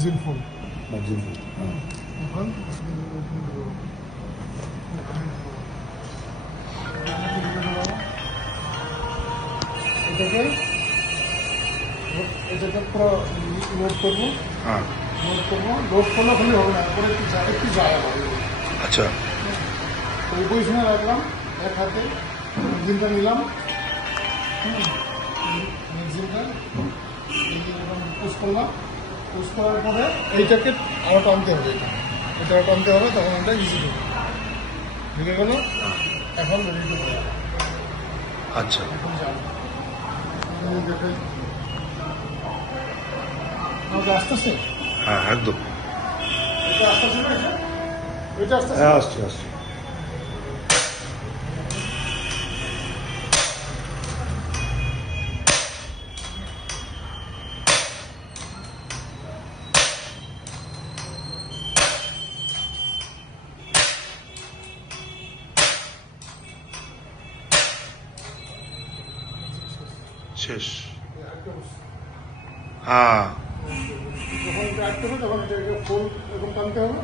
Margin ফুল। Margin. এখন এটাকে পুরো লোড করবো। হ্যাঁ। লোড করবো, লোড করলে হলে হবে না, পরে একটু যায় আমার। আচ্ছা। ওই পজিশনে রাখলাম, এক হাতে ইঞ্জিনটা নিলাম। ইঞ্জিনটা পুশ করলাম, পুশ করার পরে এইটাকে আরও টানতে হবে। এটা টানতে হবে, তখন এটা ইজি ঢুকে ঢুকে গেল। এখন রেডি টু গো। আচ্ছা। এখন যাবো দেখে আমাকে আসতেছে। হ্যাঁ একদম। এটা আসতেছে না, এটা আসতেছে। হ্যাঁ আসছে আসছে। শেষ। হ্যাঁ। যখন এটা আটকে হবে তখন এটাকে ফুল এরকম টানতে হবে।